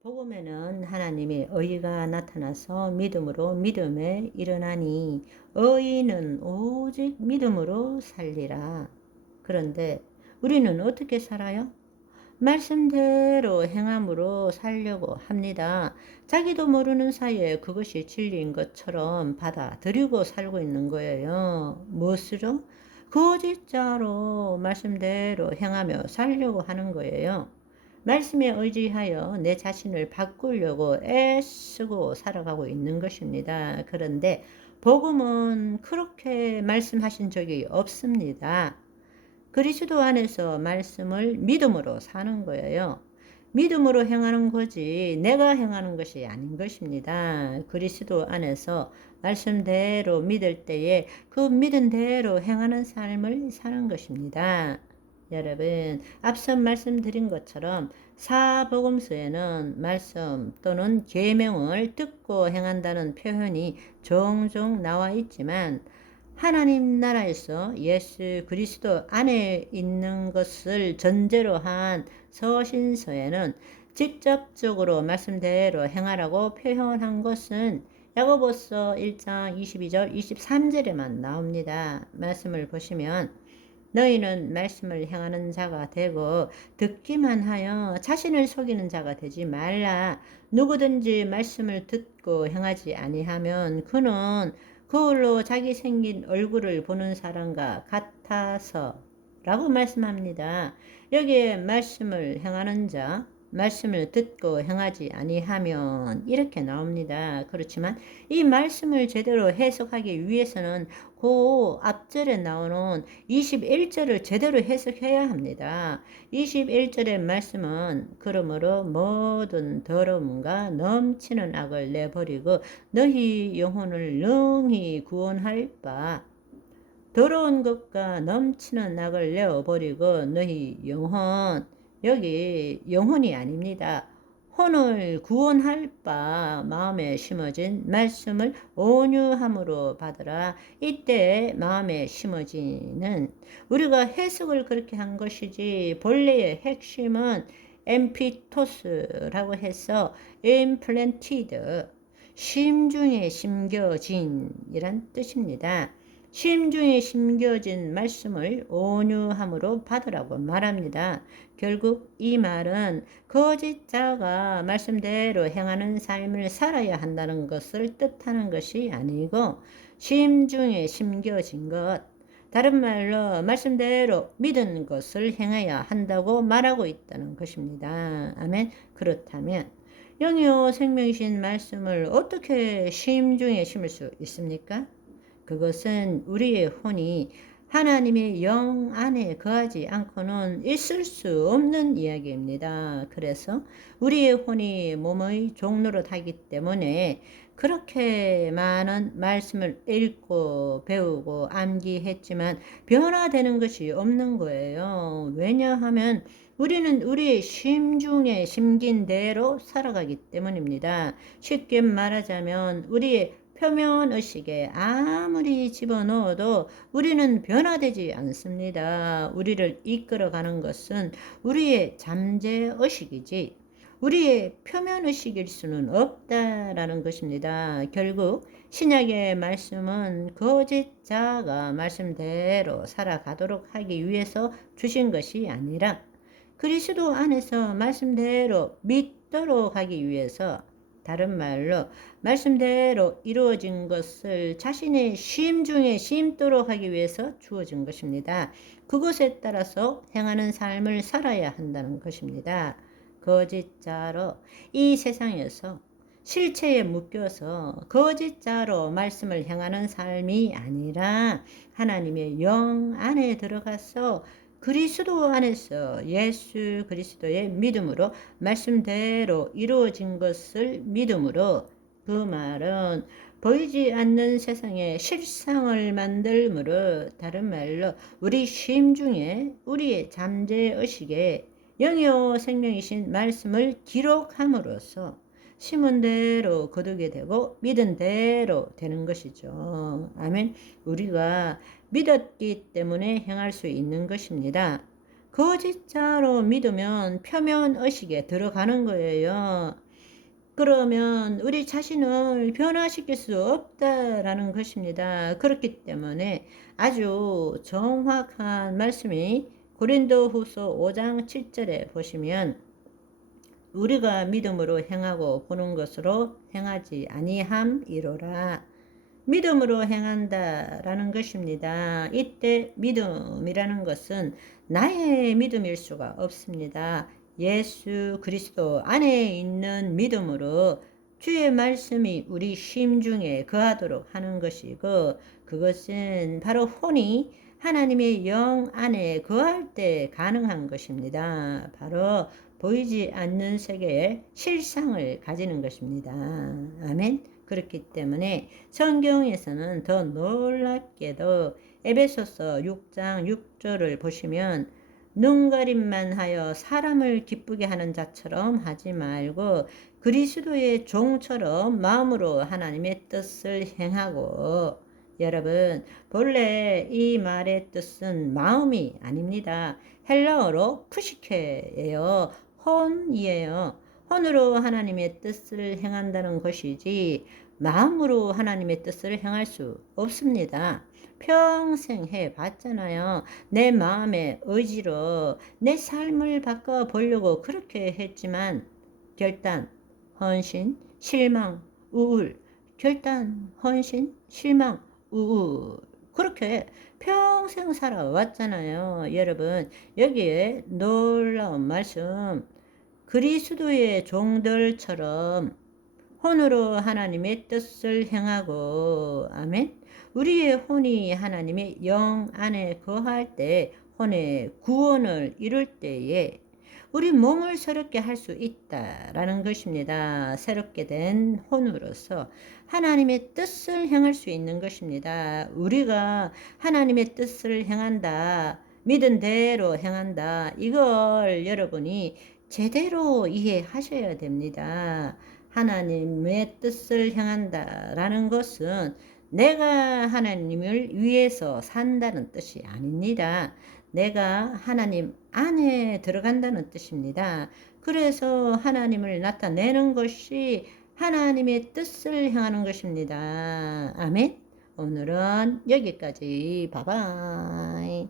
복음에는 하나님의 의가 나타나서 믿음으로 믿음에 일어나니 의인은 오직 믿음으로 살리라. 그런데 우리는 어떻게 살아요? 말씀대로 행함으로 살려고 합니다. 자기도 모르는 사이에 그것이 진리인 것처럼 받아들이고 살고 있는 거예요. 무엇으로? 거짓자로 말씀대로 행하며 살려고 하는 거예요. 말씀에 의지하여 내 자신을 바꾸려고 애쓰고 살아가고 있는 것입니다. 그런데 복음은 그렇게 말씀하신 적이 없습니다. 그리스도 안에서 말씀을 믿음으로 사는 거예요. 믿음으로 행하는 거지 내가 행하는 것이 아닌 것입니다. 그리스도 안에서 말씀대로 믿을 때에 그 믿은 대로 행하는 삶을 사는 것입니다. 여러분, 앞서 말씀드린 것처럼 사복음서에는 말씀 또는 계명을 듣고 행한다는 표현이 종종 나와 있지만 하나님 나라에서 예수 그리스도 안에 있는 것을 전제로 한 서신서에는 직접적으로 말씀대로 행하라고 표현한 것은 야고보서 1장 22절 23절에만 나옵니다. 말씀을 보시면 너희는 말씀을 행하는 자가 되고 듣기만 하여 자신을 속이는 자가 되지 말라. 누구든지 말씀을 듣고 행하지 아니하면 그는 그걸로 자기 생긴 얼굴을 보는 사람과 같아서 라고 말씀합니다. 여기에 말씀을 행하는 자, 말씀을 듣고 행하지 아니하면 이렇게 나옵니다. 그렇지만 이 말씀을 제대로 해석하기 위해서는 그 앞절에 나오는 21절을 제대로 해석해야 합니다. 21절의 말씀은 그러므로 모든 더러움과 넘치는 악을 내버리고 너희 영혼을 능히 구원할 바 더러운 것과 넘치는 악을 내어버리고 너희 영혼, 여기 영혼이 아닙니다. 혼을 구원할 바 마음에 심어진 말씀을 온유함으로 받으라. 이때 마음에 심어지는 우리가 해석을 그렇게 한 것이지 본래의 핵심은 엠피토스라고 해서 implanted, 심중에 심겨진 이란 뜻입니다. 심중에 심겨진 말씀을 온유함으로 받으라고 말합니다. 결국 이 말은 거짓자가 말씀대로 행하는 삶을 살아야 한다는 것을 뜻하는 것이 아니고 심중에 심겨진 것, 다른 말로 말씀대로 믿은 것을 행해야 한다고 말하고 있다는 것입니다. 아멘. 그렇다면 영이요 생명이신 말씀을 어떻게 심중에 심을 수 있습니까? 그것은 우리의 혼이 하나님의 영 안에 거하지 않고는 있을 수 없는 이야기입니다. 그래서 우리의 혼이 몸의 종노릇하기 때문에 그렇게 많은 말씀을 읽고 배우고 암기했지만 변화되는 것이 없는 거예요. 왜냐하면 우리는 우리의 심중에 심긴 대로 살아가기 때문입니다. 쉽게 말하자면 우리의 표면의식에 아무리 집어넣어도 우리는 변화되지 않습니다. 우리를 이끌어가는 것은 우리의 잠재의식이지 우리의 표면의식일 수는 없다라는 것입니다. 결국 신약의 말씀은 거짓자가 말씀대로 살아가도록 하기 위해서 주신 것이 아니라 그리스도 안에서 말씀대로 믿도록 하기 위해서, 다른 말로 말씀대로 이루어진 것을 자신의 심중에 심도록 하기 위해서 주어진 것입니다. 그것에 따라서 행하는 삶을 살아야 한다는 것입니다. 거짓자로 이 세상에서 실체에 묶여서 거짓자로 말씀을 행하는 삶이 아니라 하나님의 영 안에 들어가서 그리스도 안에서 예수 그리스도의 믿음으로 말씀대로 이루어진 것을 믿음으로, 그 말은 보이지 않는 세상에 실상을 만들므로, 다른 말로 우리 심중에 우리의 잠재의식에 영이요 생명이신 말씀을 기록함으로써 심은 대로 거두게 되고 믿은 대로 되는 것이죠. 아멘. 우리가 믿었기 때문에 행할 수 있는 것입니다. 거짓자로 믿으면 표면의식에 들어가는 거예요. 그러면 우리 자신을 변화시킬 수 없다라는 것입니다. 그렇기 때문에 아주 정확한 말씀이 고린도후서 5장 7절에 보시면 우리가 믿음으로 행하고 보는 것으로 행하지 아니함이로라. 믿음으로 행한다라는 것입니다. 이때 믿음이라는 것은 나의 믿음일 수가 없습니다. 예수 그리스도 안에 있는 믿음으로 주의 말씀이 우리 심중에 거하도록 하는 것이고, 그것은 바로 혼이 하나님의 영 안에 거할 때 가능한 것입니다. 바로 보이지 않는 세계의 실상을 가지는 것입니다. 아멘. 그렇기 때문에 성경에서는 더 놀랍게도 에베소서 6장 6절을 보시면 눈가림만 하여 사람을 기쁘게 하는 자처럼 하지 말고 그리스도의 종처럼 마음으로 하나님의 뜻을 행하고. 여러분, 본래 이 말의 뜻은 마음이 아닙니다. 헬라어로 푸시케예요. 혼이에요. 혼으로 하나님의 뜻을 행한다는 것이지 마음으로 하나님의 뜻을 행할 수 없습니다. 평생 해봤잖아요. 내 마음의 의지로 내 삶을 바꿔보려고 그렇게 했지만 결단, 헌신, 실망, 우울, 결단, 헌신, 실망, 우울, 그렇게 평생 살아왔잖아요. 여러분, 여기에 놀라운 말씀, 그리스도의 종들처럼 혼으로 하나님의 뜻을 행하고. 아멘. 우리의 혼이 하나님의 영 안에 거할 때, 혼의 구원을 이룰 때에 우리 몸을 새롭게 할 수 있다라는 것입니다. 새롭게 된 혼으로서 하나님의 뜻을 행할 수 있는 것입니다. 우리가 하나님의 뜻을 행한다, 믿은 대로 행한다, 이걸 여러분이 제대로 이해하셔야 됩니다. 하나님의 뜻을 향한다라는 것은 내가 하나님을 위해서 산다는 뜻이 아닙니다. 내가 하나님 안에 들어간다는 뜻입니다. 그래서 하나님을 나타내는 것이 하나님의 뜻을 향하는 것입니다. 아멘. 오늘은 여기까지. 바이바이.